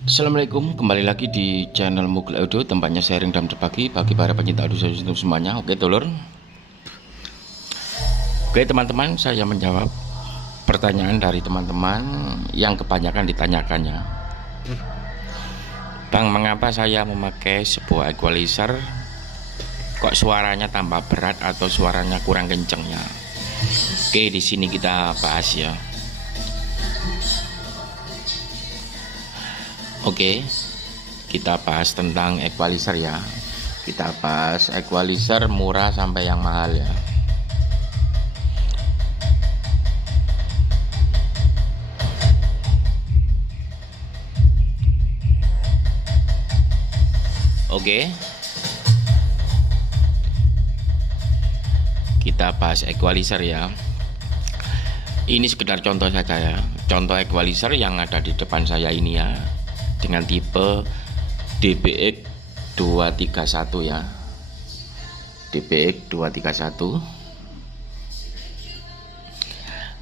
Assalamualaikum, kembali lagi di channel Mugel Audio, tempatnya sharing dan berbagi bagi para pencinta audio untuk semuanya. Oke dulur. Oke teman-teman, saya menjawab pertanyaan dari teman-teman yang kebanyakan ditanyakannya. Bang, mengapa saya memakai sebuah equalizer kok suaranya tambah berat atau suaranya kurang kencengnya? Oke, di sini kita bahas ya. Oke, kita bahas tentang equalizer ya. Kita bahas equalizer murah sampai yang mahal ya. Oke, kita bahas equalizer ya. Ini sekedar contoh saja ya. Contoh equalizer yang ada di depan saya ini ya, dengan tipe DBX 231 ya, DBX 231.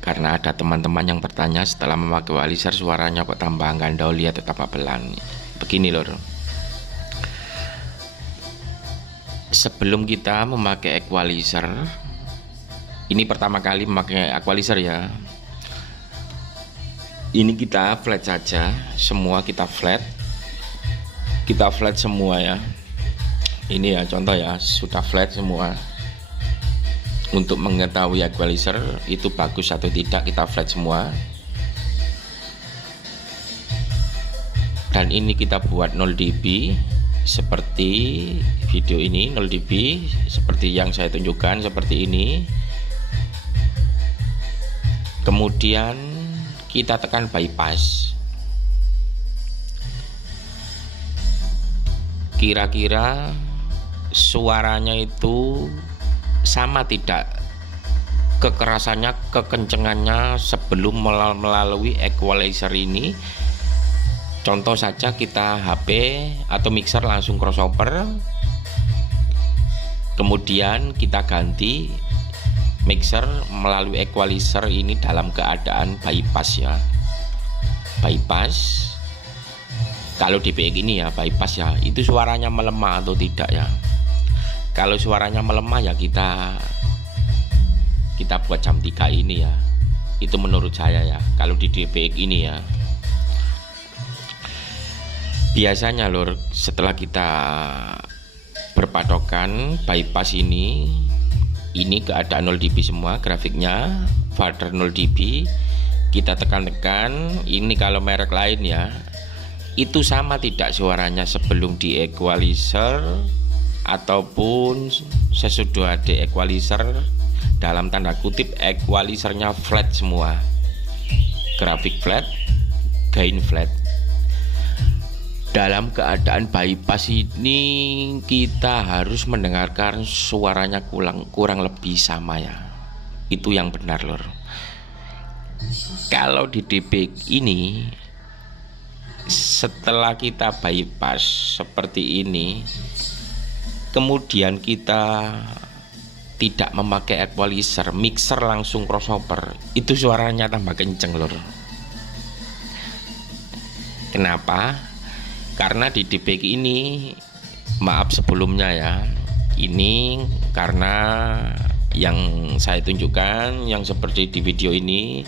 Karena ada teman-teman yang bertanya setelah memakai equalizer suaranya kok tambah gandau, lihat tambah pelan. Begini lor, sebelum kita memakai equalizer, ini pertama kali memakai equalizer ya, ini kita flat saja, semua kita flat semua ya. Ini ya contoh ya, sudah flat semua. Untuk mengetahui equalizer itu bagus atau tidak, kita flat semua. Dan ini kita buat 0 dB seperti video ini, 0 dB seperti yang saya tunjukkan seperti ini. Kemudian kita tekan bypass. Kira-kira suaranya itu sama tidak kekerasannya, kekencengannya sebelum melalui equalizer ini. Contoh saja kita HP atau mixer langsung crossover, kemudian kita ganti mixer melalui equalizer ini dalam keadaan bypass ya, bypass. Kalau di PX ini ya bypass ya, itu suaranya melemah atau tidak ya. Kalau suaranya melemah ya kita buat jam 3 ini ya, itu menurut saya ya. Kalau di DBX ini ya, biasanya lor, setelah kita berpatokan bypass ini keadaan 0 dB semua, grafiknya fader 0 dB, kita tekan-tekan ini. Kalau merek lain ya, itu sama tidak suaranya sebelum di equalizer ataupun sesudah di equalizer, dalam tanda kutip equalizernya flat semua, grafik flat, gain flat. Dalam keadaan bypass ini kita harus mendengarkan suaranya kurang lebih sama ya, itu yang benar lor. Kalau di DBX ini setelah kita bypass seperti ini, kemudian kita tidak memakai equalizer, mixer langsung crossover, itu suaranya tambah kenceng lor. Kenapa? Karena di DBX ini, maaf sebelumnya ya, ini karena yang saya tunjukkan yang seperti di video ini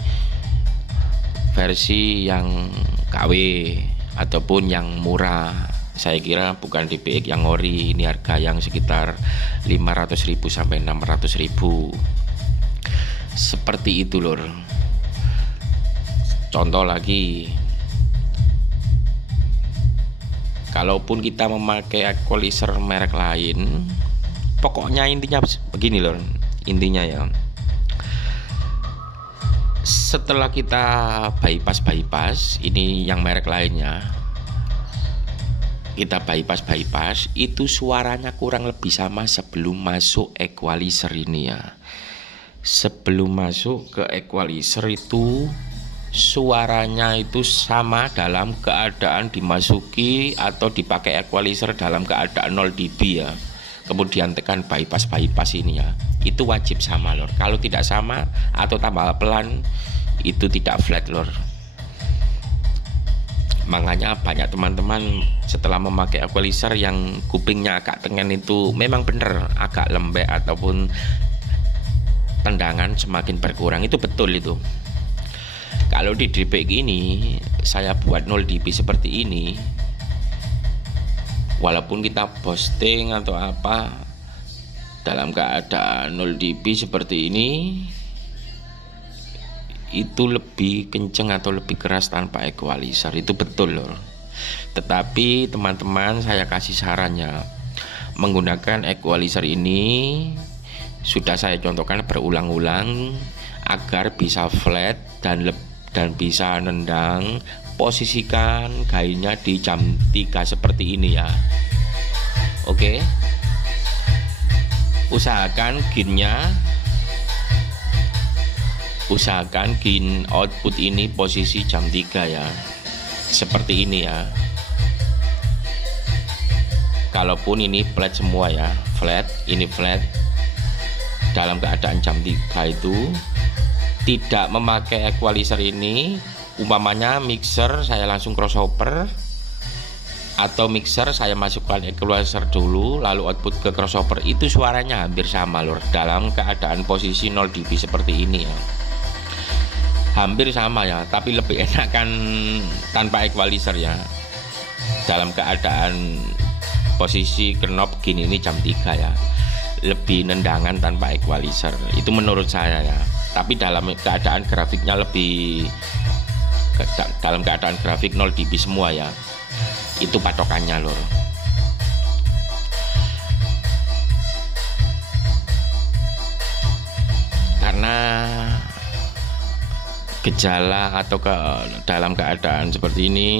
versi yang KW ataupun yang murah. Saya kira bukan DBX yang ori, ini harga yang sekitar 500.000 sampai 600.000 seperti itu lor. Contoh lagi, kalaupun kita memakai equalizer merek lain, pokoknya intinya begini lor, intinya ya, setelah kita bypass ini yang merek lainnya, kita bypass itu suaranya kurang lebih sama sebelum masuk equalizer ini ya. Sebelum masuk ke equalizer itu suaranya itu sama dalam keadaan dimasuki atau dipakai equalizer dalam keadaan 0 dB ya. Kemudian tekan bypass ini ya, itu wajib sama lor. Kalau tidak sama atau tambah pelan, itu tidak flat lor. Makanya banyak teman-teman setelah memakai equalizer yang kupingnya agak tengen itu memang bener agak lembek ataupun tendangan semakin berkurang, itu betul itu. Kalau di DP gini saya buat 0 dB seperti ini, walaupun kita posting atau apa dalam keadaan 0 dB seperti ini, itu lebih kenceng atau lebih keras tanpa equalizer, itu betul loh. Tetapi teman-teman, saya kasih sarannya, menggunakan equalizer ini sudah saya contohkan berulang-ulang agar bisa flat dan bisa nendang. Posisikan gainnya di jam 3 seperti ini ya. Oke, usahakan gain output ini posisi jam 3 ya, seperti ini ya. Kalaupun ini flat semua ya, ini flat dalam keadaan jam 3 itu tidak memakai equalizer ini, umpamanya mixer saya langsung crossover, atau mixer saya masukkan equalizer dulu lalu output ke crossover, itu suaranya hampir sama lur, dalam keadaan posisi 0 dB seperti ini ya. Hampir sama ya, tapi lebih enak kan tanpa equalizer ya, dalam keadaan posisi knob gini ini jam 3 ya, lebih nendangan tanpa equalizer, itu menurut saya ya. Tapi dalam keadaan grafiknya dalam keadaan grafik 0 dB semua ya, itu patokannya lor. Karena gejala atau dalam keadaan seperti ini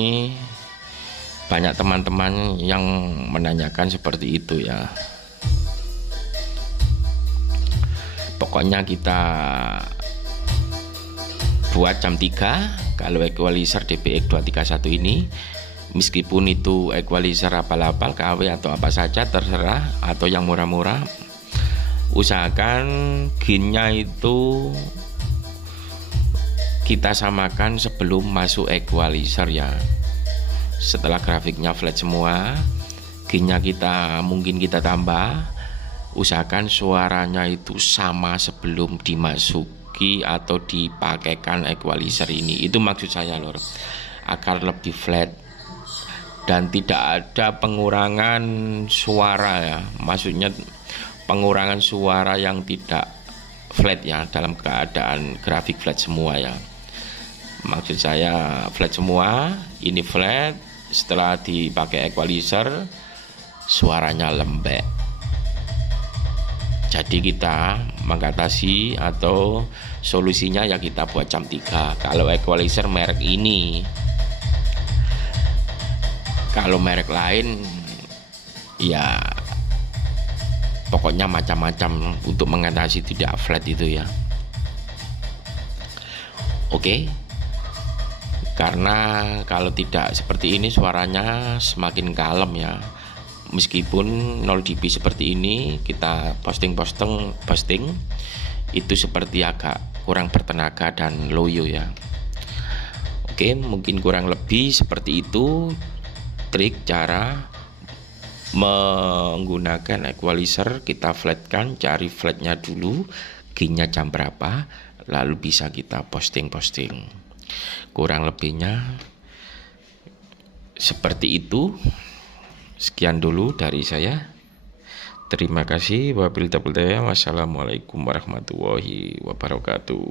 banyak teman-teman yang menanyakan seperti itu ya. Pokoknya kita buat jam 3 kalau equalizer DPX 231 ini, meskipun itu equalizer apal-apal KW atau apa saja terserah, atau yang murah-murah, usahakan gainnya itu kita samakan sebelum masuk equalizer ya. Setelah grafiknya flat semua, gainnya mungkin kita tambah, usahakan suaranya itu sama sebelum dimasuki atau dipakaikan equalizer ini. Itu maksud saya lor, agar lebih flat dan tidak ada pengurangan suara ya. Maksudnya pengurangan suara yang tidak flat ya, dalam keadaan grafik flat semua ya. Maksud saya flat semua, ini flat, setelah dipakai equalizer suaranya lembek. Jadi kita mengatasi atau solusinya ya kita buat jam 3 kalau equalizer merek ini. Kalau merek lain ya pokoknya macam-macam untuk mengatasi tidak flat itu ya. Oke. Karena kalau tidak seperti ini suaranya semakin kalem ya. Meskipun 0 dB seperti ini kita posting itu seperti agak kurang bertenaga dan loyo ya. Oke, mungkin kurang lebih seperti itu trik cara menggunakan equalizer. Kita flatkan, cari flatnya dulu, gainnya jam berapa, lalu bisa kita posting. Kurang lebihnya seperti itu. Sekian dulu dari saya. Terima kasih. Wassalamualaikum warahmatullahi wabarakatuh.